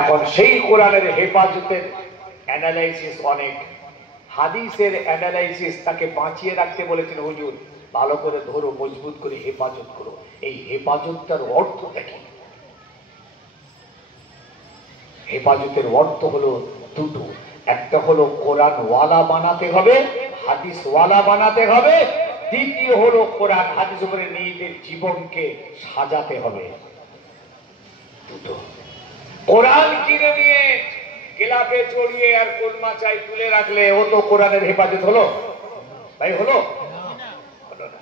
এখন সেই কোরআনের হেফাজতের অ্যানালাইসিস অনেক, হাদিসের অ্যানালাইসিস তাকে বাঁচিয়ে রাখতে বলেছেন হুজুর, ভালো করে ধরো, মজবুত করে হেফাজত করো। এই হেফাজতটার অর্থ দেখি, হেফাজতের অর্থ হলো দুটো, একটা হলো কোরআন ওয়ালা বানাতে হবে, হাদিস ওয়ালা বানাতে হবে, দ্বিতীয় হলো কোরআন হাদিস উপরে নিজেদের জীবনকে সাজাতে হবে। দুটো। কোরআন কিনে নিয়ে গেলাপে চড়িয়ে আর কোরমা চাই তুলে রাখলে ও তো কোরআনের হেফাজত হলো ভাই? হলো না।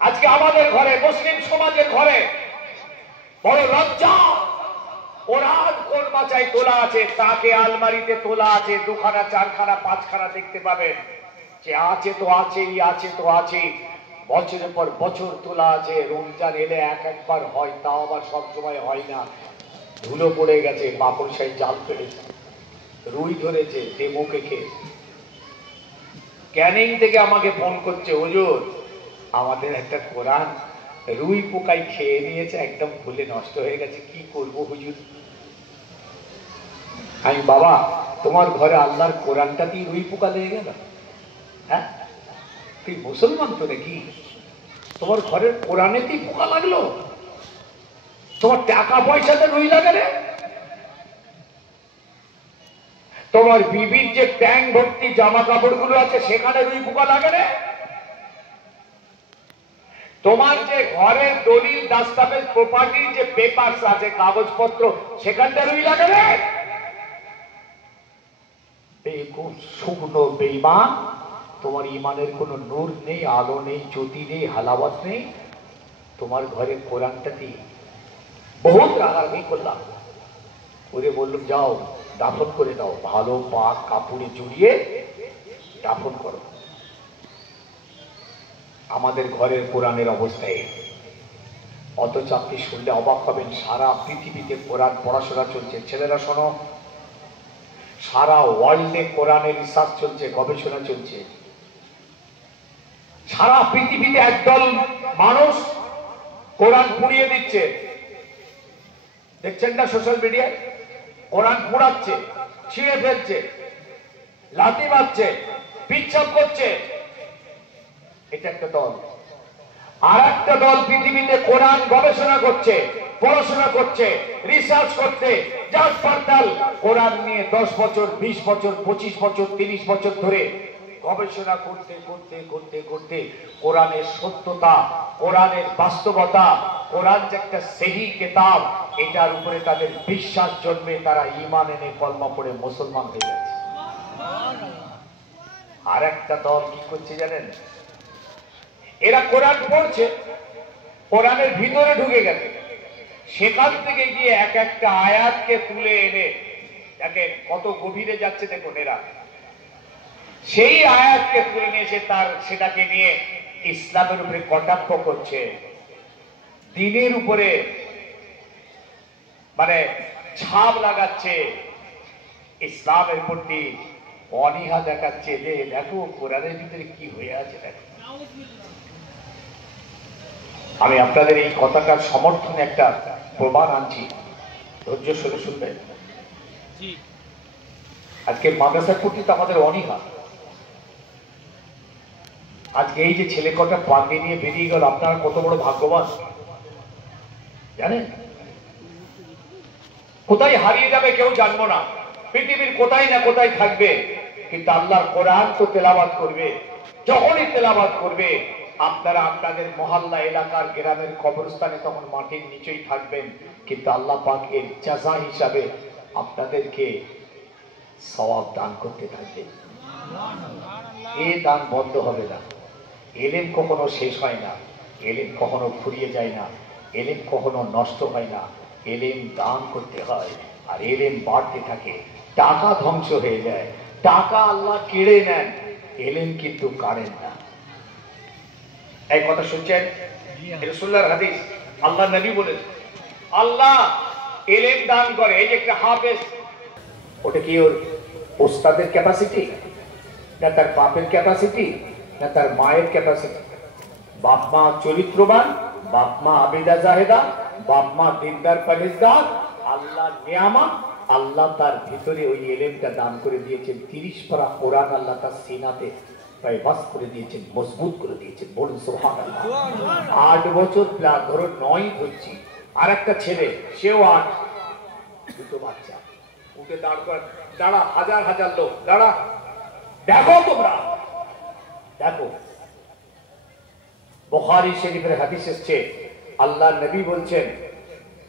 আজকে আমাদের ঘরে, মুসলিম সমাজের ঘরে বড় লজ্জা, কোরআন কোরমা চাই তোলা আছে, তাকে আলমারিতে তোলা আছে, দুখানা চারখানা পাঁচখানা দেখতে পাবেন, যে আছে তো আছেই, আছে তো আছেই, বছরের পর বছর তোলা আছে। রমজান এলে একবার হয়, তাও আবার সব সময় হয় না। ধুলো পড়ে গেছে, বাপর সাই জাল পেড়েছে, রুই ধরেছে, ডেমোকে খেয়ে। ক্যানিং থেকে আমাকে ফোন করছে, হুজুর আমাদের একটা কোরআন রুই পোকাই খেয়ে নিয়েছে, একদম ফুলে নষ্ট হয়ে গেছে, কি করবো হুজুর? আমি, বাবা তোমার ঘরে আল্লাহর কোরআনটাতেই রুই পোকা লেগে গেল? হ্যাঁ, তুই মুসলমান তো নাকি? তোমার ঘরের কোরআনেতেই পোকা লাগলো? তোমার টাকা পয়সাতে রুই লাগে রে? তোমার বিবির যে ট্যাঙ্ক ভর্তি জামা কাপড় গুলো আছে সেখানে রুই পোকা লাগে রে? তোমার যে ঘরের দলিল দাস্তাবেজ প্রপার্টির যে পেপারস আছে, কাগজপত্র, সেখানটা রুই লাগে রে? শুকনো বেঈমান, তোমার ইমানের কোনো নূর নেই, আলো নেই, জ্যোতি নেই, হালাওয়াত নেই। তোমার ঘরের কোরআনটাতে বহুত রাগারাগি করলাম, ওরে বললাম যাও দাফন করে দাও, ভালো পাক কাপড়ে জড়িয়ে দাফন করো। আমাদের ঘরের কোরআনের অবস্থায় অথচ আপনি শুনলে অবাক হবেন, সারা পৃথিবীতে কোরআন পড়াশোনা চলছে। ছেলেরা শোনো, সারা ওয়ার্ল্ডে কোরআনের রিসার্চ চলছে, গবেষণা চলছে। সারা পৃথিবীতে একদল মানুষ কোরআন পুড়িয়ে দিচ্ছে, দেখছেন না সোশ্যাল মিডিয়ায়? কোরআন পুড়াচ্ছে, ছিঁড়ে ফেলছে, লাথি মারছে, পিচ্ছাপ করছে। এটা একটা দল। আর একটা দল পৃথিবীতে কোরআন গবেষণা করছে, পড়াশোনা করছে, রিসার্চ করছে, যার পাল্টাল কোরআন নিয়ে 10 বছর, 20 বছর, 25 বছর, 30 বছর ধরে গবেষণা করতে করতে করতে করতে কোরআনের সত্যতা, কোরআনের বাস্তবতা, কোরআন যে একটা সহি কিতাব, এটার উপরে তাদের বিশ্বাস জন্মে, তারা ঈমান এনে কলমা পড়ে মুসলমান হয়ে যাচ্ছে। আর একটা দল কি করছে জানেন? এরা কোরআন পড়ছে, কোরআনের ভিতরে ঢুকে গেছে, সেখান থেকে গিয়ে এক একটা আয়াতকে তুলে এনে, দেখেন কত গভীরে যাচ্ছে দেখুন এরা, সেই আয়াতকে তুলে নিয়ে এসে সেটাকে নিয়ে ইসলামের উপরে কটাক্ষ করছে, দ্বীনের উপরে মানে ছাপ লাগাচ্ছে, ইসলামের প্রতি অনীহা দেখাচ্ছে, যে দেখো কোরআনের ভিতরে কি হয়ে আছে দেখো। আমি আপনাদের এই কথাটার সমর্থনে একটা প্রমাণ আনছি, ধৈর্য সরে শুনবেন। আজকে মাদ্রাসার প্রতি তো আমাদের অনীহা। আজকে এই যে ছেলে কটা পান্ডি নিয়ে বেরিয়ে গেল, আপনারা কত বড় ভাগ্যবান জানেন? কোথায় হারিয়ে যাবে কেউ জানবো না, পৃথিবীর কোথায় না কোথায় থাকবে, কিন্তু আল্লাহর কোরআন তো তেলাওয়াত করবে। যখনই তেলাওয়াত করবে, আপনারা আপনাদের মহল্লা, এলাকার, গ্রামের কবরস্থানে তখন মাটির নিচেই থাকবেন, কিন্তু আল্লাহ পাক এর জাযা হিসাবে আপনাদেরকে সওয়াব দান করতে থাকবেন। এ দান বন্ধ হবে না। এলেম কখনো শেষ হয় না, এলেম কখনো ফুরিয়ে যায় না, এলেম কখনো নষ্ট হয় না। এলেম দান করতে হয়, আর এলেম বাড়তে থাকে। টাকা ধ্বংস হয়ে যায়, টাকা আল্লাহ কেড়ে নেন, এলেম কিন্তু কাড়েন না। এই কথা শুনছেন? রাসূলুল্লাহর হাদিস, আল্লাহ নবী বলেছেন আল্লাহ এলেম দান করে। এই যে একটা হাফেজ, ওটা কি ওর ওস্তাদের ক্যাপাসিটি, না তার বাপের ক্যাপাসিটি, না তার মায়ের ক্যাপাসিটি? বাপ মা চরিত্রবান, বাপ মা আবিদা জাহেদা, বাপ মা দিনদার পরহেজগার, আল্লাহ নিয়ামত, আল্লাহ তার ভিতরে ওই এলেমটা দান করে দিয়েছেন। 30 পারা কোরআন আল্লাহ তার সিনাতে প্রায় বাস করে দিয়েছেন, মজবুত করে দিয়েছেন। বলুন সুবহানাল্লাহ। 8 বছর প্লাস, ধরো 9 ধরছি, আর একটা ছেলে, সেও 8, দুটো বাচ্চা। উঠে দাঁড়া, হাজার হাজার লোক দাঁড়া, দেখো তোমরা দেখো। বুখারী শরীফের হাদিস এসেছে, আল্লাহ নবী বলছেন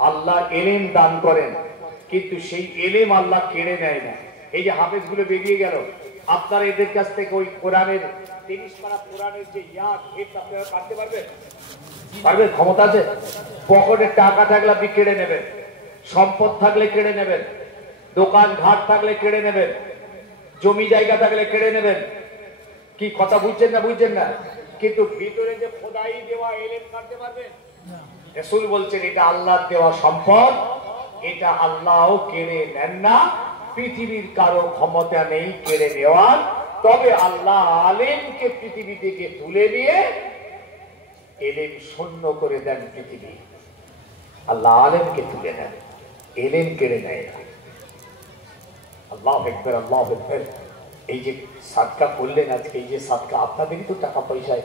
আল্লাহ এলেম দান করেন, কিন্তু সেই এলেম আল্লাহ কেড়ে নেয় না। এই যে হাফেজগুলো বেরিয়ে গেল, আপনারা এদের কাছ থেকে ওই কোরআনের 30 পারা কোরআনের যে আপনারা কাটতে পারবেন? পারবেন? ক্ষমতা আছে? পকেটে টাকা থাকলে আপনি কেড়ে নেবেন, সম্পদ থাকলে কেড়ে নেবেন, দোকান ঘাট থাকলে কেড়ে নেবেন, জমি জায়গা থাকলে কেড়ে নেবেন। কি কথা বুঝছেন না? বুঝছেন না? কিন্তু ভিতরে যে খোদাই দেওয়া এলেম কাটতে পারবেন? রাসূল বলছেন এটা আল্লাহর দেওয়া সম্পদ, এটা আল্লাহও কেড়ে নেন না, পৃথিবীর কারো ক্ষমতা নেই কেড়ে নেওয়ার। তবে আল্লাহ আলেমকে পৃথিবী থেকে তুলে নিয়ে এলেম শূন্য করে দেন পৃথিবী। আল্লাহ আলেমকে তুলে নেন, এলেম কেড়ে নেয় না। আল্লাহু আকবার, আল্লাহু আকবার। এই যে সাদকা করলেন আজকে, এই যে সাদকা, আপনাদেরই তো টাকা পয়সায়,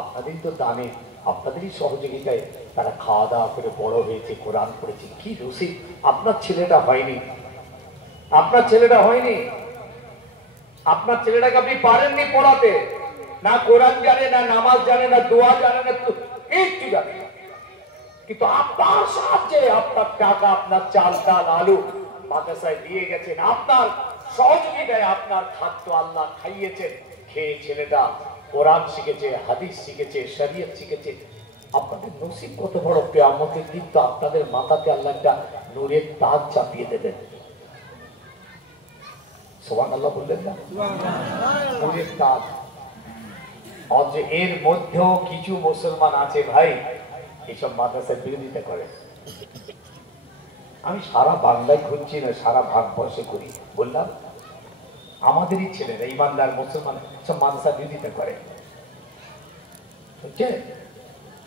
আপনাদেরই তো দানে, আপনাদেরই সহযোগিতায় তারা খাওয়া দাওয়া করে বড় হয়েছে, কোরআন পড়েছে। কি রসিক! আপনার ছেলেটা হয়নি, আপনার ছেলেটা হয়নি, আপনার ছেলেটাকে আপনি পারেননি পড়াতে। না কোরআন জানে, না নামাজ জানে, না দোয়া জানে, না কিচ্ছু জানে না। কিন্তু আপনার সাহায্যে, আপনার টাকা, আপনার চাল ডাল আলু মাদ্রাসায় দিয়ে গেছেন, আপনার সহযোগিতায় আপনার খাদ্য আল্লাহ খাইয়েছেন। খেয়ে ছেলেটা কোরআন শিখেছে, হাদিস শিখেছে, শরীয়ত শিখেছে। আপনাদের নসিব কত বড়! কিয়ামতের দিন তো আপনাদের মাথাতে আল্লাহ একটা নূরের তাজ চাপিয়ে দেবেন। সুবহানাল্লাহ বললেন না? নূরের তাজ। অথচ এর মধ্যেও কিছু মুসলমান আছে ভাই, এইসব মাদ্রাসার বিরোধিতা করে। আমি সারা বাংলায় খুঁজছি না, সারা ভারতবর্ষে করি। বললাম আমাদেরই ছেলেরা ইমানদার মুসলমান সব মাদ্রাসার বিরোধিতা করে।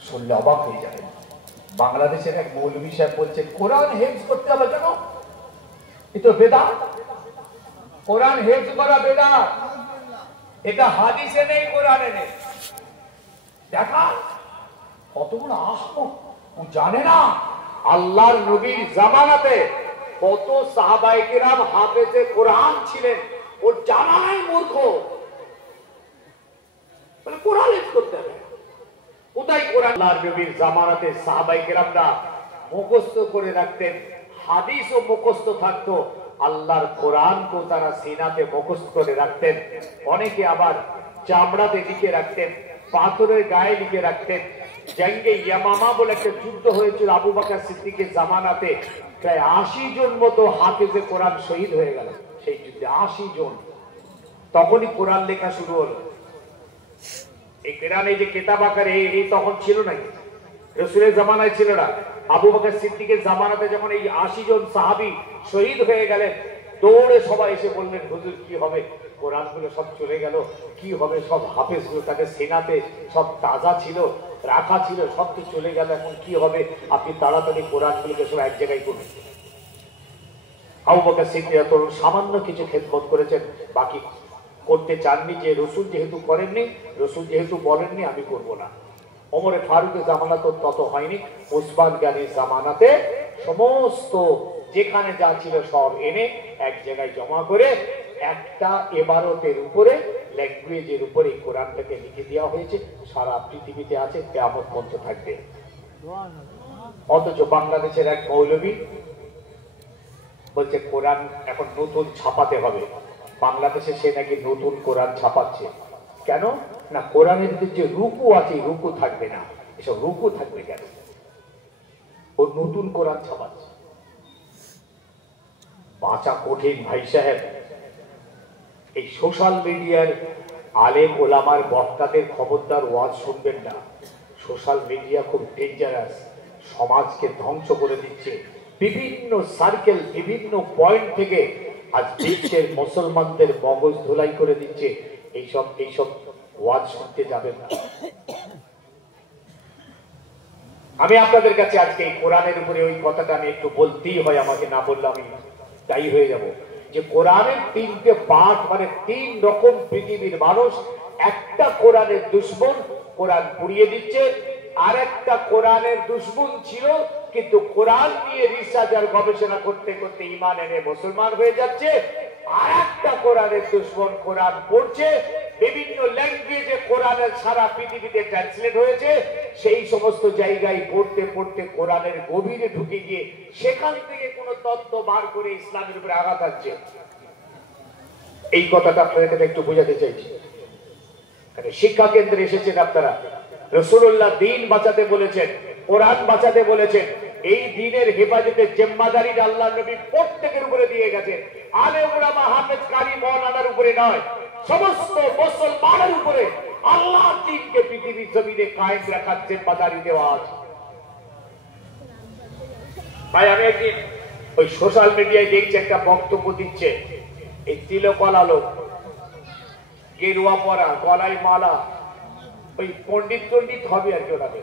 শুনলে অবাক হয়ে যাবেন। বাংলাদেশের এক মৌলভী সাহেব বলছে কোরআন হেফজ করতে হবে কেন? এ তো বেদাত। কোরআন হেফজ করা বেদাত, এটা হাদিসে নেই, কোরআনে নেই। দেখা কত বড় আহমক! ও জানে না আল্লাহর নবীর জামানাতে কত সাহাবায়ে কিরাম হাফেজে কোরআন ছিলেন, ও জানা নাই, মূর্খ। মানে কোরআন হেফজ করতে হবে কোথায়? কোরআন আল্লাহর নবীর জামানাতে সাহাবায়ে কিরামরা মুখস্থ করে রাখতেন, হাদিসও মুখস্থ থাকতো, আল্লাহর কোরআনকেও তারা সিনাতে মুখস্থ করে রাখতেন। অনেকে আবার চামড়াতে লিখে রাখতেন, পাথরের গায়ে লিখে রাখতেন। জঙ্গে ইয়ামামা বলে একটা যুদ্ধ হয়েছিল আবু বকর সিদ্দিকের জামানাতে, প্রায় 80 জন মতো হাফেজে কোরআন শহীদ হয়ে গেল সেই যুদ্ধে, 80 জন। তখনই কোরআন লেখা শুরু হলো। এই কোরআন, এই যে কিতাব আকারে, এই তখন ছিল নাকি? রাসূলের জামানায় ছিল না। আবু বকর সিদ্দিকের জামানাতে যখন এই 80 জন সাহাবী শহীদ হয়ে গেলেন, দৌড়ে সবাই এসে বললেন হুজুর কি হবে? কোরআনগুলো সব চলে গেল, কি হবে? সব হাফেজগুলো তাদের সেনাতে সব তাজা ছিল, রাখা ছিল, সব তো চলে গেল, এখন কি হবে? আপনি তাড়াতাড়ি কোরআনগুলোকে সব এক জায়গায় করুন। আবু বকর সিদ্দিক তরুণ সামান্য কিছু খেদমত করেছেন, বাকি করতে চাননি। যে রসুল যেহেতু করেননি, রসুল যেহেতু বলেননি, আমি করব না। ওমরে ফারুকের জামানা তো তত হয়নি। উসমান গানির জামানাতে সমস্ত যেখানে যা ছিল সব এনে এক জায়গায় জমা করে একটা ইবারতের উপরে, ল্যাঙ্গুয়েজের উপরে কোরআনটাকে লিখে দেওয়া হয়েছে। সারা পৃথিবীতে আছে, কিয়ামত পর্যন্ত থাকবে। অথচ বাংলাদেশের এক মৌলভী বলছে কোরআন এখন নতুন ছাপাতে হবে। বাংলাদেশে সে নাকি নতুন কোরআন ছাপাচ্ছে। কেন না? কোরআনের যে রুকু আছে, রুকু থাকবে না। এসব রুকু থাকবে কেন? ও নতুন কোরআন ছাপাচ্ছে। বাঁচা কঠিন ভাই সাহেব। এই সোশ্যাল মিডিয়ার আলেম ওলামার বক্তাদের খবরদার ওয়াজ শুনবেন না। সোশ্যাল মিডিয়া খুব ডেঞ্জারাস, সমাজকে ধ্বংস করে দিচ্ছে। বিভিন্ন সার্কেল, বিভিন্ন পয়েন্ট থেকে আজ বিশ্বের মুসলমানদের মগজ ধুলাই করে দিচ্ছে। এইসব ওয়াজ শুনতে যাবেন না। আমি আপনাদের কাছে আজকে এই কোরআনের উপরে ওই কথাটা আমি একটু বলতেই হয়, আমাকে না বললে আমি তাই হয়ে যাব যে কোরআনের তিনটে পাঠ মানে তিন রকম পৃথিবীর মানুষ, একটা কোরআনের দুশ্মন কোরআন পুড়িয়ে দিচ্ছে, আর একটা কোরআনের দুশ্মন ছিল কিন্তু কোরআন নিয়ে রিসার্চ আর গবেষণা করতে করতে ঈমান এনে মুসলমান হয়ে যাচ্ছে, আর একটা কোরআনের দুশ্মন কোরআন পড়ছে, বিভিন্ন ল্যাঙ্গুয়েজে কোরআনের সারা পৃথিবীতে ট্রান্সলেট হয়েছে, সেই সমস্ত জায়গায় পড়তে পড়তে কোরআনের গভীরে ঢুকে গিয়ে সেখান থেকে কোন তত্ত্ব বার করে ইসলামের উপরে আঘাত আসছে। এই কথাটা আপনাদের একটু বোঝাতে চাইছি। শিক্ষা কেন্দ্রে এসেছেন আপনারা, রাসূলুল্লাহ দ্বীন বাঁচাতে বলেছেন, কোরআন বাঁচাতে বলেছেন, এই দ্বীনের হেফাজতের জিম্মাদারিটা আল্লাহ নবী প্রত্যেকের উপরে দিয়ে গেছেন। আলেম উলামা হাফেজ কারি মাওলানার উপরে নয়, সমস্ত মুসলমানের উপরে আল্লাহ দ্বীনকে পৃথিবীর জমিনে কায়েম রাখার জিম্মাদারি দেওয়া আছে। ভাই আমি একদিন ওই সোশ্যাল মিডিয়ায় দেখছি একটা বক্তব্য দিচ্ছে, এই তিলকলা লোক, গেরুয়া পরা, গলায় মালা, ওই পণ্ডিত টন্ডিত হবে আর কি, ওটাকে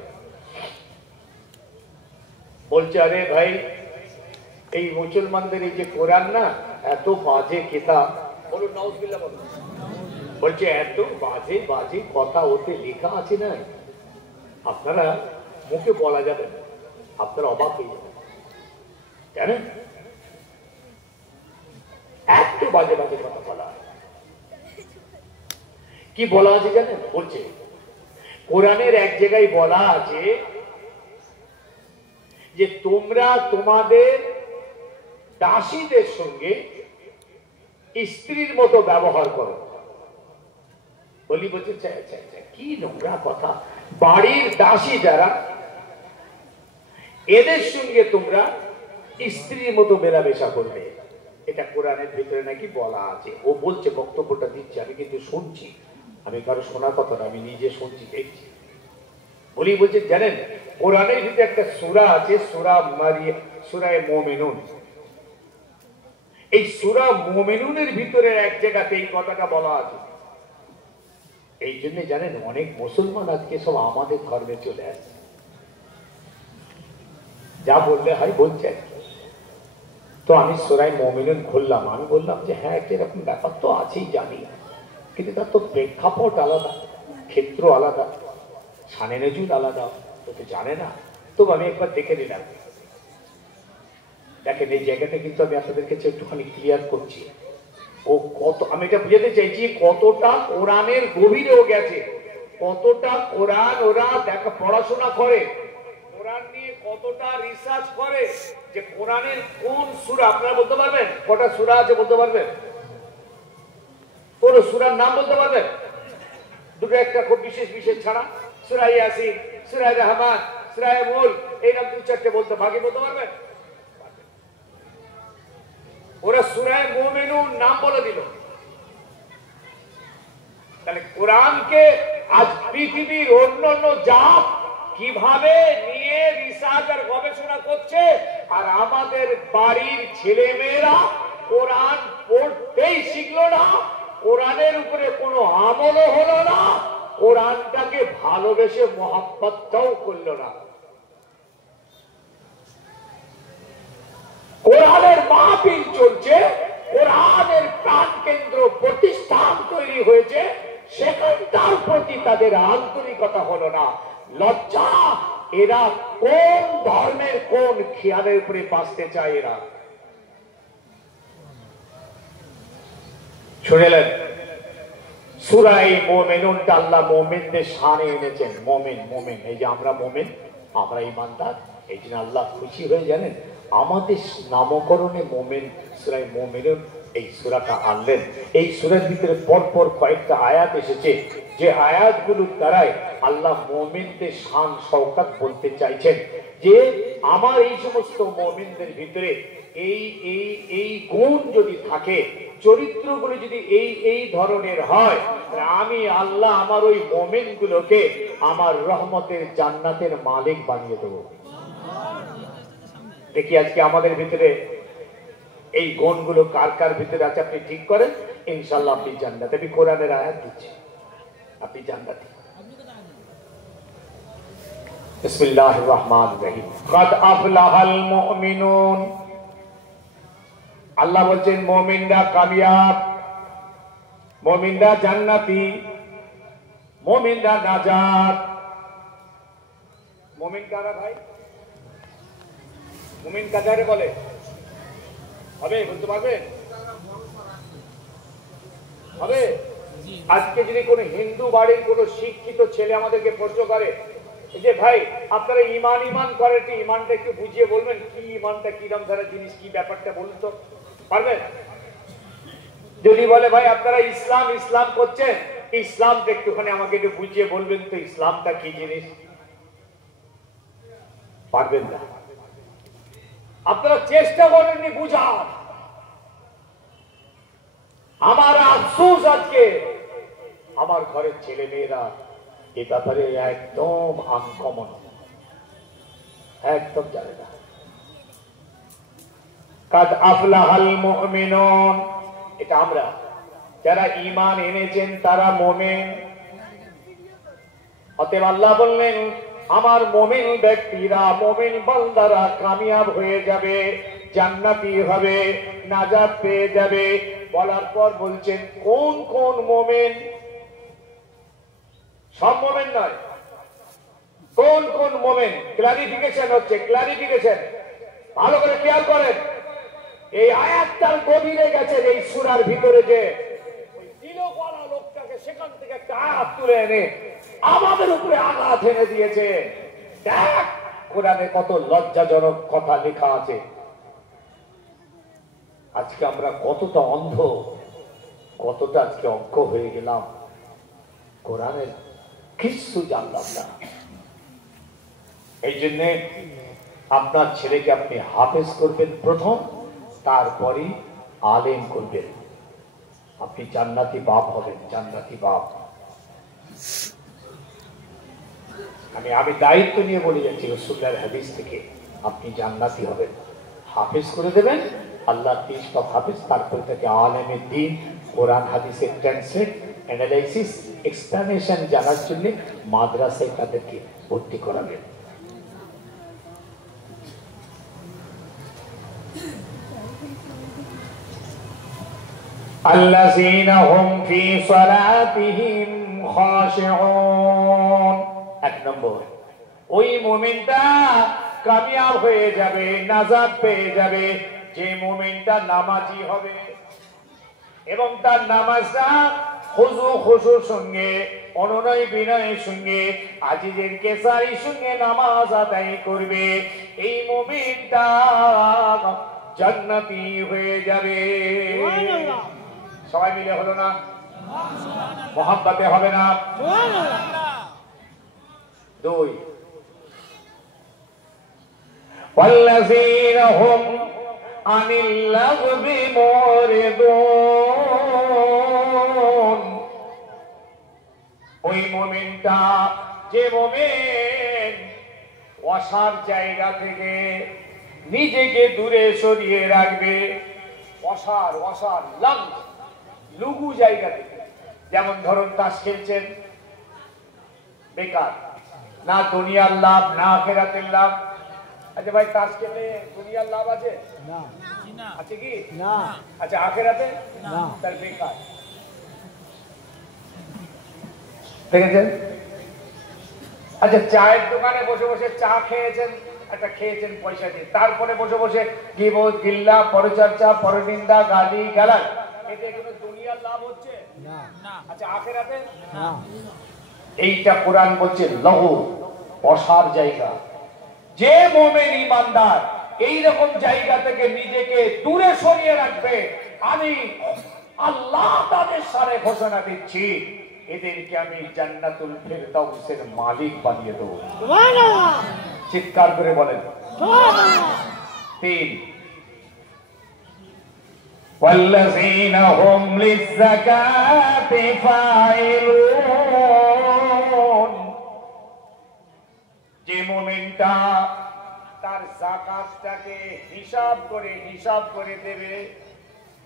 বলছে আরে ভাই এই মুসলমানদের এই যে কোরআন না এত বাজে কিতাব, বলুন নাউজুবিল্লাহ বলুন, বলছে এত বাজে বাজে কথা ওতে লেখা আছে না, আপনারা মুখে বলা যাবে না, আপনারা অবাক হয়ে যাবেন, জানেন এত বাজে বাজে কথা বলা হয়। কি বলা আছে জানেন? বলছে কোরআনের এক জায়গায় বলা আছে যে তোমরা তোমাদের দাসীদের সঙ্গে স্ত্রীর মতো ব্যবহার করো। বলি বলছে কি নোংরা কথা, বাড়ির দাসী যারা এদের সঙ্গে তোমরা স্ত্রীর মতো মেলামেশা করবে, এটা কোরআনের ভিতরে নাকি বলা আছে। ও বলছে, বক্তব্যটা দিচ্ছে, আমি কিন্তু শুনছি, আমি কারো শোনার কথা না, আমি নিজে শুনছি দেখছি। বলি বলছে জানেন কোরআনের ভিতরে একটা সূরা আছে, সূরা মারিয়াম, সূরা মুমিনুন, এই সূরা মুমিনুনের ভিতরে এক জায়গাতে এই কথাটা বলা আছে। এই জন্য জানেন অনেক মুসলমান আজকে সব আমাদের ধর্মে চলে আসছে, যা বললে হয় বলছে। তো আমি সূরা মুমিনুন খুললাম, আমি বললাম যে হ্যাঁ এরকম ব্যাপার তো আছেই জানি, কিন্তু তার তো প্রেক্ষাপট আলাদা, ক্ষেত্র আলাদা, শানে নজুল আলাদা, তো জানে না। তো আমি একবার দেখে নিলাম, দেখেন এই জায়গাটা কিন্তু আমি আপনাদের কাছে একটুখানি ক্লিয়ার করছি। ও কত, আমি এটা বুঝাতে চাইছি কতটা কোরআনের গভীরেও গেছে, কতটা কোরআন ওরা দেখা পড়াশোনা করে, কোরআন নিয়ে কতটা রিসার্চ করে, যে কোরআনের কোন সূরা আপনারা বলতে পারবেন? কটা সূরা আছে বলতে পারবেন? কোন সূরার নাম বলতে পারবেন? দুটো একটা খুব বিশেষ বিশেষ ছাড়া, সূরা ইয়াসিন, সূরা রহমান, সূরা মুলক, এইরকম দু চারটে বলতে ভাগে বলতে পারবেন? ওরা সূরা মুমিনুন নাম বলে দিল। তাহলে কোরআনকে আজ পৃথিবীর অন্যান্য জাত কিভাবে নিয়ে রিসার্চ আর গবেষণা করছে, আর আমাদের বাড়ির ছেলে মেয়েরা কোরআন পড়তেই শিখলো না, কোরআনের উপরে কোনো আমলও হলো না, কোরআনটাকে ভালোবেসে মহব্বতটাও করলো না। কোরআনের মাহফিল চলছে, কোরআনের প্রাণ কেন্দ্র প্রতিষ্ঠান তৈরি হয়েছে, সেখানটার প্রতি তাদের আন্তরিকতা হলো না, লজ্জা। এরা কোন ধর্মের কোন খেয়ালের উপরে বাঁচতে চায়? এরা শুনলেন সূরা মুমিনুনটা আল্লাহ মুমিনদের শানে এনেছেন। মুমিন মুমিন, এই যে আমরা মুমিন, আমরা ঈমানদার, এই জন্য আল্লাহ খুশি হয়ে জানেন আমাদের নামকরণে মুমিন, সূরা মুমিনুন এই সূরাটা আনলেন। এই সূরার ভিতরে পরপর কয়েকটা আয়াত এসেছে, যে আয়াতগুলোর দ্বারাই আল্লাহ মুমিনদের শান শওকত বলতে চাইছেন, যে আমার এই সমস্ত মুমিনদের ভিতরে এই এই এই গুণ যদি থাকে, চরিত্রগুলো যদি এই এই ধরনের হয়, আমি আল্লাহ আমার ওই মুমিনগুলোকে আমার রহমতের জান্নাতের মালিক বানিয়ে দেব। দেখি আজকে আমাদের ভিতরে এই গুণগুলো কার কার ভিতরে আছে, আপনি ঠিক করেন, ইনশাআল্লাহ আপনি জান্নাতে। আমি কোরআনের আয়াত দিচ্ছি, আপনি জান্নাতে। বিসমিল্লাহির রহমানির রহিম। কাদ আফলাহাল মুমিনুন আল্লাহ বলছেন মুমিনরা কামিয়াব, মুমিনরা জান্নাতি, মুমিনরা নাজাত। মুমিন কারা ভাই? মুমিন কাজারে বলে হবে, বলতে পারবেন? হবে? আজকে যদি কোনো হিন্দু বাড়ির কোনো শিক্ষিত ছেলে আমাদেরকে প্রশ্ন করে যে ভাই আপনারা ইমান ইমান করে, ইমানটা একটু বুঝিয়ে বলবেন, কি ইমানটা কিরম ধরনের জিনিস, কি ব্যাপারটা বলুন তো, পারবেন? যদি বলে ভাই আপনারা ইসলাম ইসলাম করছেন, ইসলামটা একটুখানি আমাকে একটু বুঝিয়ে বলবেন তো, ইসলামটা কি জিনিস, পারবেন না। আপনারা চেষ্টা করেননি বুঝার। আমার আফসোস আজকে আমার ঘরের ছেলে মেয়েরা এ ব্যাপারে একদম আনকমন, একদম জানে না। কাদ আফলাহাল মুমিনুন, এটা আমরা যারা ঈমান এনেছেন তারা মুমিন। অতএব আল্লাহ বললেন আমার মুমিন ব্যক্তিরা, মুমিন বান্দারা কামিয়াব হয়ে যাবে, জান্নাতি হবে, নাজাত পেয়ে যাবে। বলার পর বলছেন কোন কোন মুমিন? সব মুমিন নয়, কোন কোন মুমিন? ক্লারিফিকেশন হচ্ছে, ক্লারিফিকেশন। ভালো করে খেয়াল করেন, এই আয়াতটার গভীরে গেছে। এই সূরার ভিতরে যে ওই তিলকওয়ালা লোকটাকে সেখান থেকে একটা আয়াত তুলে এনে আমাদের উপরে আঘাত এনে দিয়েছে। দেখ কোরআনে কত লজ্জাজনক কথা লেখা আছে। আজকে আমরা কতটা অন্ধ, কতটা আজকে অজ্ঞ হয়ে গেলাম, কোরআনের কিছু জানলাম না। এই জন্য আপনার ছেলেকে আপনি হাফেজ করবেন প্রথম, তারপরে আলেম করবেন। আপনি জান্নাতি বাপ হবেন, জান্নাতি বাপ। আমি দায়িত্ব নিয়ে বলে যাচ্ছি রাসূলুল্লাহর হাদিস থেকে, আপনি জান্নাতি হবেন। হাফেজ করে দেবেন, আল্লাহ 30 সব হাফেজ, তারপরে তাকে আলেমে দ্বীন, কোরআন হাদিসের ট্রান্সলেট, অ্যানালাইসিস, এক্সপ্লেনেশন জানার জন্য মাদ্রাসায় তাদেরকে ভর্তি করাবেন। আল্লাযীনা হুম ফী সালাতিহিম খাশিউন। এক নম্বর, ওই মুমিনটা কামিয়াব হয়ে যাবে, নাজাত পেয়ে যাবে যে মুমিনটা নামাজি হবে এবং তার নামাজটা খুশুর সঙ্গে, অনুনয় বিনয়ের সঙ্গে, আজিজের কেসারির সঙ্গে নামাজ আদায় করবে। এই মুমিনটা জান্নাতি হয়ে যাবে। সবাই মিলে হলো না? মোহাব্বতে হবে না? 2, ওয়াল্লাযীনা হুম আনিল লাগবি মুরিদুন। ওই মুমিনটা, যে মুমিন ওয়াসার জায়গা থেকে নিজেকে দূরে সরিয়ে রাখবে। ওয়াসার লঘু জায়গা থেকে, যেমন ধরুন তাস খেলছেন, বেকার, না দুনিয়ার লাভ না আখিরাতের লাভ। আচ্ছা ভাই তাস খেলে দুনিয়ার লাভ আছে? না। আছে কি? না। আচ্ছা আখিরাতে? না। তাহলে বেকার। দেখেছেন? আচ্ছা চায়ের দোকানে বসে বসে চা খেয়েছেন, একটা খেয়েছেন পয়সা দিয়ে, তারপরে বসে বসে গীবত, গিল্লা, পরচর্চা, পরনিন্দা, গালি গালাজ, এতে কোনো দুনিয়ার লাভ হচ্ছে? না। আচ্ছা আখিরাতে? না। এইটা কোরআন বলছে লহু, অসার জায়গা। যে মুমিন ঈমানদার এইরকম জায়গা থেকে নিজেকে দূরে সরিয়ে রাখবে, আমি আল্লাহ তাদের সামনে ঘোষণা দিচ্ছি, এদেরকে আমি জান্নাতুল ফিরদাউসের মালিক বানিয়ে দেব। সুবহানাল্লাহ! চিৎকার করে বলেন সুবহানাল্লাহ। 3, ওয়াল্লাযীনা হুম লিয-যাকাতি ফাইলুন। যে মুমিনটা তার যাকাতটাকে হিসাব করে দেবে।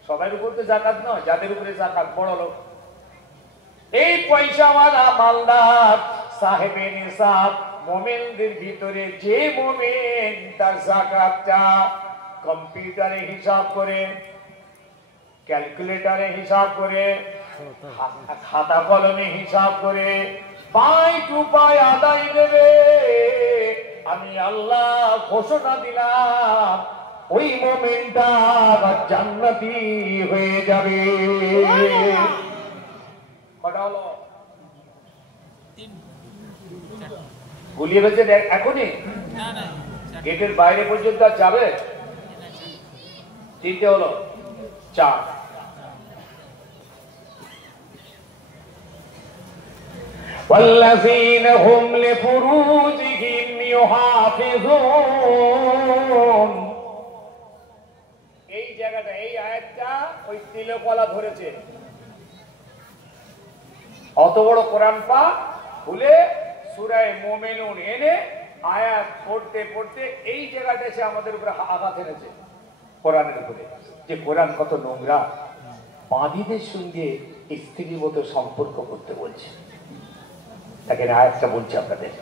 সবার উপর তো যাকাত নয়, যাদের উপরে যাকাত, বড় লোক, এই পয়সাওয়ালা মালদার সাহেবে নিসাব মুমিনদের ভিতরে যে মুমিন তার যাকাতটা কম্পিউটারে হিসাব করে ক্যালকুলেটরে হিসাব করে, খাতা কলমে হিসাব করে পাই টু পাই আদায় দেবে। আমি আল্লাহ ঘোষণা দিলাম ওই মুমিনটা জান্নাতি হয়ে যাবে। কটা হলো? গুলিয়ে ফেলছেন এখনই? গেটের বাইরে পর্যন্ত আর যাবে? তিনটে হলো, চার। والذين هم لفروجهم يحافظون। এই জায়গাটা, এই আয়াতটা ওই তিলকওয়ালা ধরেছে। অত বড় কোরআন পাক খুলে সূরা মুমিনুন এনে আয়াত পড়তে পড়তে এই জায়গাটা এসে আমাদের উপরে আঘাত এনেছে কোরআনের উপরে, যে কোরআন কত নোংরা, বাঁধীদের সঙ্গে স্ত্রীর মতো সম্পর্ক করতে বলছে। তাকে আয়াতটা বলছে আপনাদের,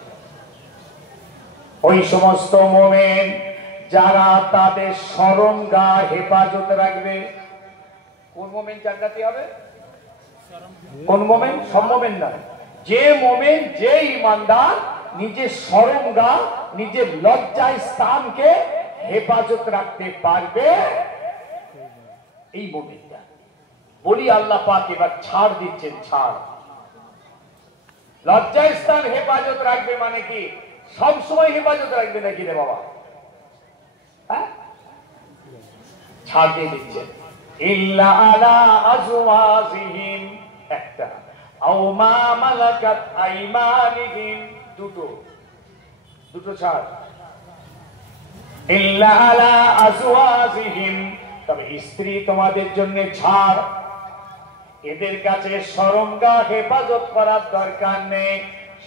ওই সমস্ত মুমিন যারা তাদের শরমগা হেফাজত রাখবে। কোন মুমিন জান্নাতি হবে? কোন মুমিন? সব মুমিন নয়। যে মুমিন, যে ঈমানদার নিজের শরমগা, নিজের লজ্জা স্থানকে হেফাজত রাখতে পারবে, এই মুমিনটা। বলি আল্লাহ পাক এবার ছাড় দিচ্ছেন, ছাড়। লজ্জা স্থান হেফাজত রাখবে মানে কি? সব সময় হেফাজত রাখবে নাকি রে বাবা? ছাড় দিয়ে দিচ্ছেন। ইল্লা আলা আজওয়াজিহিম একটা, আও মা মালাকাত আইমানিহিম দুটো, দুটো ছাড়। ইল্লা আলা আজওয়াজিহিম, তবে স্ত্রী তোমাদের জন্য ছাড়। এদের কাছে শরমগা হেফাজত করার দরকার নেই।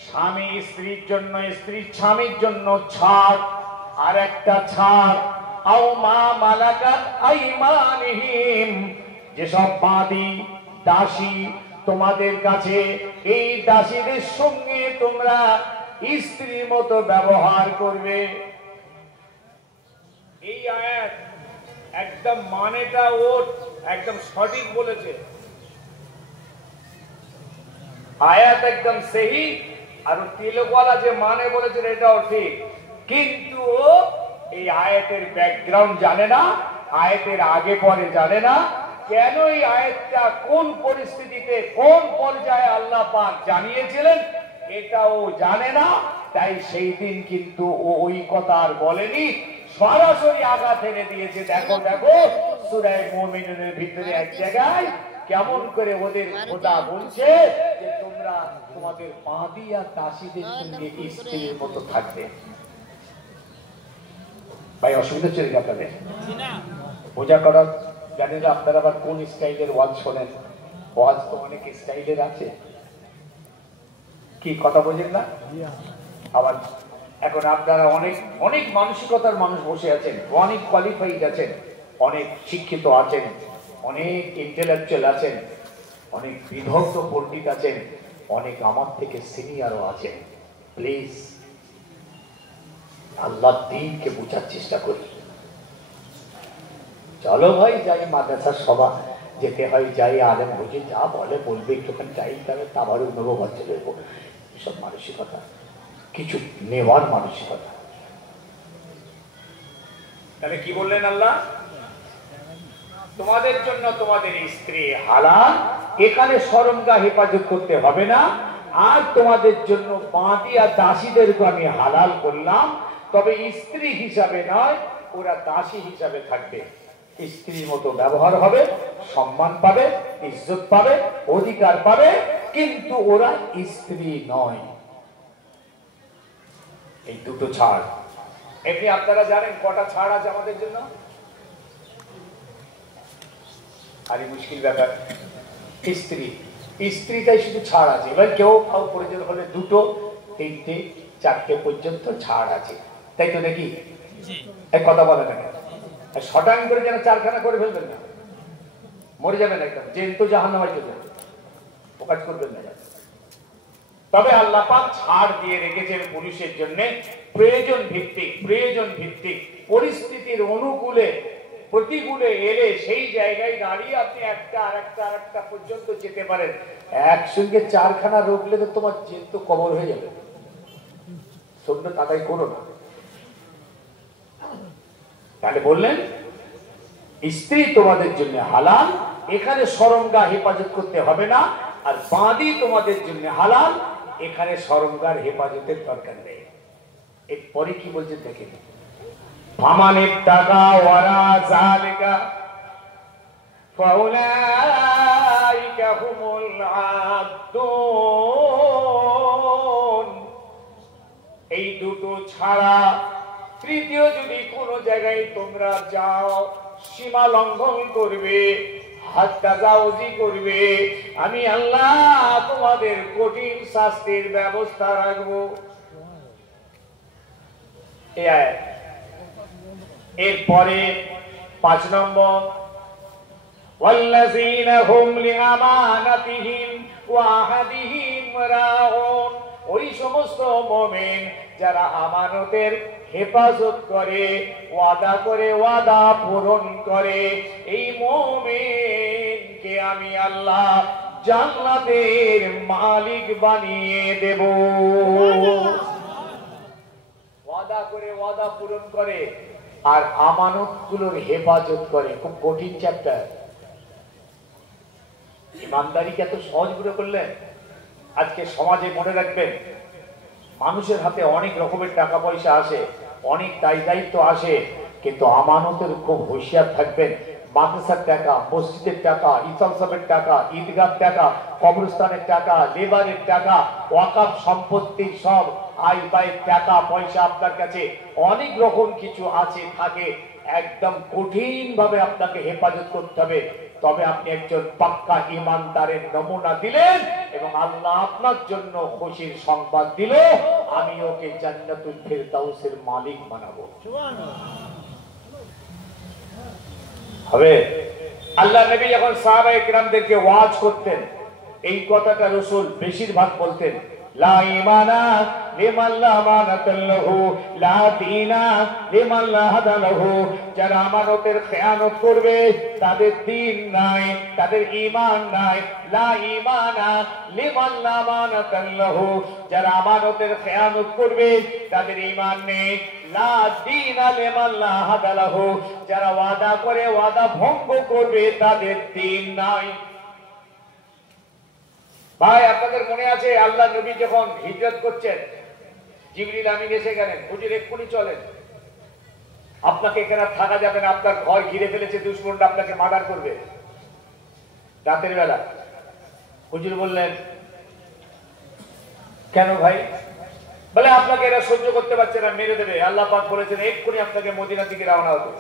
স্বামী স্ত্রীর জন্য, স্ত্রী স্বামীর জন্য ছাড়। আর একটা ছাড়, আও মা মালাকাত আইমানিহিম, যেসব বাঁধি দাসী তোমাদের কাছে, এই দাসীদের সঙ্গে তোমরা স্ত্রীর মতো ব্যবহার করবে। এই আয়াত একদম মানেটা ওর একদম সঠিক বলেছে, আয়াত একদম সহি। আর তিলকওয়ালা যে মানে বলেছে এটাও ঠিক, কিন্তু ও এই আয়াতের ব্যাকগ্রাউন্ড জানে না, আয়াতের আগে পরে জানে না। কেন এই আয়াতটা কোন পরিস্থিতিতে কোন পর্যায়ে আল্লাহ পাক জানিয়েছিলেন এটাও জানে না। তাই সেই দিন কিন্তু ও ওই কথা আর বলেনি, সরাসরি আঘাত এনে দিয়েছে। দেখো দেখো সূরা মুমিনুনের ভিতরে এক জায়গায় কেমন করে ওদের খোদা বলছে যে তোমরা তোমাদের বাঁধি আর দাসীদের সঙ্গে স্ত্রীর মতো থাকবে। ভাই অসুবিধা হচ্ছে আপনাদের বোঝা করা? জানেন আপনারা আবার কোন স্টাইলের ওয়াজ শোনেন? ওয়াজ তো অনেক স্টাইলের আছে, কি কথা বোঝেন না? আবার এখন আপনারা অনেক অনেক মানসিকতার মানুষ বসে আছেন, অনেক কোয়ালিফাইড আছেন, অনেক শিক্ষিত আছেন, অনেক ইন্টেলেকচুয়াল আছেন, অনেক বিধগ্ধ পণ্ডিত আছেন, অনেক আমার থেকে সিনিয়রও আছেন। প্লিজ আল্লাহর দ্বীনকে বোঝার চেষ্টা করি। চলো ভাই যাই, মাদ্রাসার সভা যেতে হয় যাই, আলেম বুঝে যা বলে বলবে, একটুখানি চাইতে হবে, তারপরে নবঘর চলে যাবো। এসব মানসিকতা, কিছু নেওয়ার মানসিকতা। তাহলে কি বললেন আল্লাহ? তোমাদের জন্য তোমাদের স্ত্রী হালাল, এখানে শরমগা হেফাজত করতে হবে না। আর তোমাদের জন্য বাঁধি আর দাসীদেরকে আমি হালাল করলাম, তবে স্ত্রী হিসাবে নয়, ওরা দাসী হিসাবে থাকবে। স্ত্রীর মতো ব্যবহার হবে, সম্মান পাবে, ইজ্জত পাবে, অধিকার পাবে, কিন্তু ওরা স্ত্রী নয়। এই দুটো ছাড়। এমনি আপনারা জানেন কটা ছাড় আছে আমাদের জন্য? আরে মুশকিল ব্যাপার, স্ত্রী, স্ত্রীটাই শুধু ছাড় আছে। এবার কেউ কাউ প্রয়োজন হলে দুটো, তিনটে, চারটে পর্যন্ত ছাড় আছে, তাই তো নাকি? এক কথা বলে না, শটাং করে যেন চারখানা করে ফেলবেন না, মরে যাবেন একদম, জেল তো জাহান্নামে চলে যাবে, প্রকাশ করবেন না। তবে আল্লাহ পাক ছাড় দিয়ে রেখেছেন পুরুষের জন্য প্রয়োজন ভিত্তিক, প্রয়োজন ভিত্তিক পরিস্থিতির অনুকূলে প্রতিকূলে এলে সেই জায়গায় দাঁড়িয়ে আপনি একটা আরেকটা পর্যন্ত যেতে পারেন। একসঙ্গে 4খানা রোগলে তো তোমার জেদ তো কবর হয়ে যাবে। সন্ন্য তাকাই করো না। তাহলে বললেন স্ত্রী তোমাদের জন্য হালাল, এখানে শরমগাহ হেফাজত করতে হবে না। আর বাঁধি তোমাদের জন্য হালাল, এখানে শরমগার হেফাজতের দরকার নেই। এরপরে কি বলছেন দেখেন, ফামানিত তাকা ওয়ারা যালিকা ফাউলাইকা হুমুল আদুন। এই দুটো ছাড়া তৃতীয় যদি কোন জায়গায় তোমরা যাও, সীমা লঙ্ঘন করবে, হাত্তাজাউজি করবে, আমি আল্লাহ তোমাদের কঠিন শাস্তির ব্যবস্থা রাখবো। এরপরে 5 নম্বর, ওয়াল্লাযীনা হুম লিআমানাতিহিম ওয়া আহাদিহিম রাউন। ওই সমস্ত মুমিন যারা আমানতের হেফাজত করে, ওয়াদা পূরণ করে, এই মুমিনকে আমি আল্লাহ জান্নাতের মালিক বানিয়ে দেব। ওয়াদা পূরণ করে আর আমানতগুলোর হেফাজত করে। খুব কঠিন চ্যাপ্টার। ইমানদারিকে এত সহজ করে করলেন। আজকে সমাজে মনে রাখবেন, মানুষের হাতে অনেক রকমের টাকা পয়সা আসে, অনেক দায়িত্ব আসে, কিন্তু আমানতের খুব হুঁশিয়ার থাকবেন। মাদ্রাসার টাকা, মসজিদের টাকা, ইসলামের টাকা, ঈদগার টাকা, কবরস্থানের টাকা, লেবারের টাকা, ওয়াকাফ সম্পত্তির সব আয় ব্যয়ের টাকা পয়সা আপনার কাছে অনেক রকম কিছু আছে থাকে, একদম কঠিন ভাবে আপনাকে হেফাজত করতে হবে। তবে আপনি একজন পাক্কা ইমানদারের নমুনা দিলেন এবং আল্লাহ আপনার জন্য খুশির সংবাদ দিল, আমি ওকে জান্নাতুল ফিরদাউসের মালিক বানাবো। হবে। আল্লাহ নবী যখন সাহাবায়ে কিরামদেরকে ওয়াজ করতেন, এই কথাটা রাসূল বেশিরভাগ বলতেন, লা ঈমানা লিমান লা আমানাতা লাহু, লা দীনা লিমান লা হাদা লাহু। যারা আমানতের খেয়ানত করবে তাদের দ্বীন নাই, তাদের ঈমান নাই। লা ঈমানা লিমান লা আমানাতা লাহু। যারা আমানতের খেয়ানত করবে তাদের ঈমান নেই। লা দীনা লিমান লা হাদা লাহু। যারা ওয়াদা করে ওয়াদা ভঙ্গ করবে তাদের দ্বীন নাই। ভাই, আপনাদের মনে আছে আল্লাহ নবী যখন হিজরত করছেন, জিবরিল আমিন এসে গেলেন, হুজুর এক্ষুনি চলেন, আপনাকে এখানে থাকা যাবে না, আপনার ঘর ঘিরে ফেলেছে দুশমনরা, আপনাকে মার্ডার করবে রাতের বেলা। হুজুর বললেন, কেন ভাই? বলে আপনাকে এরা সহ্য করতে পারছে না, মেরে দেবে। আল্লাহ পাক বলেছেন এক্ষুনি আপনাকে মদিনার দিকে রওনা হতে।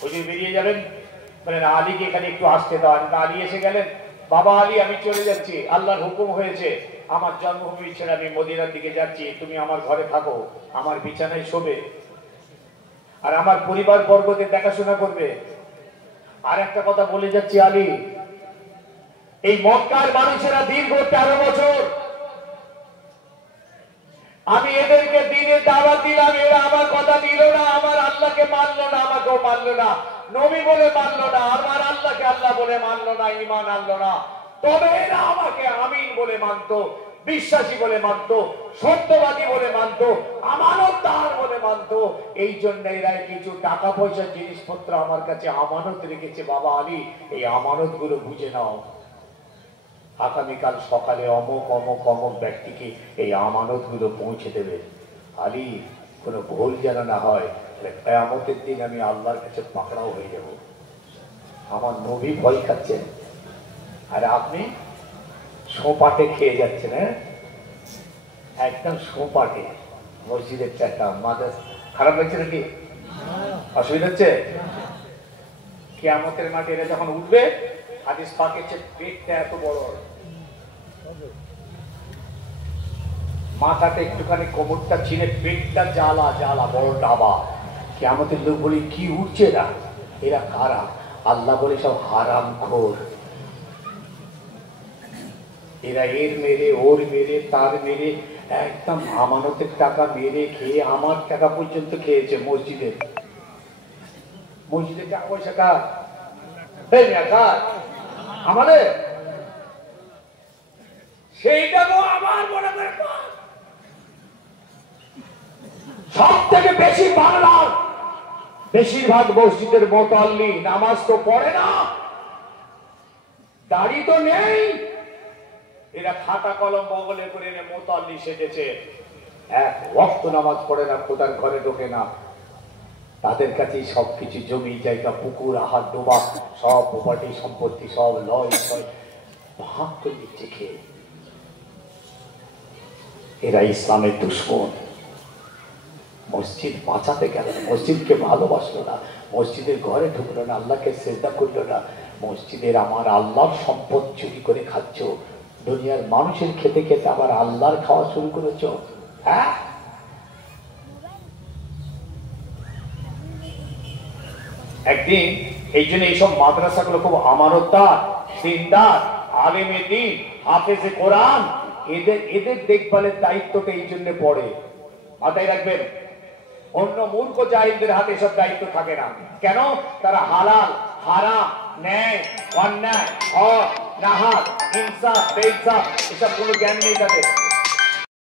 হুজুর বেরিয়ে যাবেন, বলেন আলীকে এখানে একটু আসতে দাও। আলী এসে গেলেন, বাবা আলী আমি চলে যাচ্ছি, আল্লাহর হুকুম হয়েছে, আমার জন্মভূমি ছেড়ে আমি মদিনার দিকে যাচ্ছি, তুমি আমার ঘরে থাকো, আমার বিছানায় শোবে, আর আমার পরিবার বর্গকে দেখাশোনা করবে। আর একটা কথা বলে যাচ্ছি আলী, এই মক্কার মানুষেরা দীর্ঘ 13 বছর আমি এদেরকে দিনের দাওয়াত দিলাম, এরা আমার কথা দিল না, আমার আল্লাহকে মানলো না, আমাকেও মানলো না, নবী বলে মানলো না, আমার আল্লাহকে আল্লাহ বলে মানলো না, ঈমান আনলো না। তবে এরা আমাকে আমিন বলে মানতো, বিশ্বাসী বলে মানতো, সত্যবাদী বলে মানতো, আমানতদার বলে মানতো। এই জন্য এরা কিছু টাকা পয়সা জিনিসপত্র আমার কাছে আমানত রেখেছে। বাবা আলী, এই আমানত গুলো বুঝে নাও, আগামীকাল সকালে অমুক অমুক অমুক ব্যক্তিকে এই আমানত গুলো পৌঁছে দেবে। আলী, কোনো ভুল যেন না হয়, কিয়ামতের দিন আমি আল্লাহর কাছে পাকড়াও হয়ে যাব। আমার নবী ভয় খাচ্ছেন আর আপনি সোপাটে খেয়ে যাচ্ছেন। হ্যাঁ, একদম সোপাটে। মসজিদের চারটা মাদ্রাস খারাপ লাগছে নাকি? অসুবিধা হচ্ছে? কিয়ামতের মাঠে এরা যখন উঠবে, হাদিস পাকের চেয়ে পেটটা এত বড়, মাথাটা একটুখানি, কোমরটা ছিঁড়ে, পেটটা জ্বালা জ্বালা, বড় ডাবা। কিয়ামতের লোক বলি কি উঠছে এরা? এরা কারা? আল্লাহ বলে সব হারামখোর। এরা এর মেরে, ওর মেরে, তার মেরে, একদম আমানতের টাকা মেরে খেয়ে আমার টাকা পর্যন্ত খেয়েছে মসজিদে। মসজিদে টাকা পয়সা কার? কার? আমাদের। সেইটাও আমার মনে করে সব থেকে বেশি বাংলার বেশিরভাগ মসজিদের মুতাল্লি নামাজ তো পড়ে না, দাড়ি তো নেই, এরা খাতা কলম বগলে করে এনে মুতাল্লি সেজেছে, এক ওয়াক্ত নামাজ পড়ে না, খোদার ঘরে ঢোকে না। তাদের কাছে সবকিছু জমি জায়গা পুকুর আহার ডোবা সব প্রপার্টি সম্পত্তি সব লয় ভাগ করে দিচ্ছে খেয়ে। এরা ইসলামের দুশ্মন। মসজিদ বাঁচাতে গেল, মসজিদকে ভালোবাসলো না, মসজিদের ঘরে ঢুকলো না, আল্লাহকে শ্রদ্ধা করলো না। মসজিদের আমার আল্লাহর সম্পদ চুরি করে খাচ্ছ, দুনিয়ার মানুষের খেতে খেতে আবার আল্লাহর খাওয়া শুরু করেছ। হ্যাঁ, একদিন এই জন্য এইসব মাদ্রাসাগুলো খুব আমানতদার, দিনদার, আলেমে দ্বীন, হাফেজে কোরআন, এদের দেখভালের দায়িত্বটা এই জন্য পড়ে। মাথায় রাখবেন, অন্য মূর্খ জাহিলদের হাতে এসব দায়িত্ব থাকে না। কেন? তারা হালাল হারাম ন্যায় অন্যায় হক নাহাক ইনসাফ বেইনসাফ এসব কোনো জ্ঞান নেই তাদের।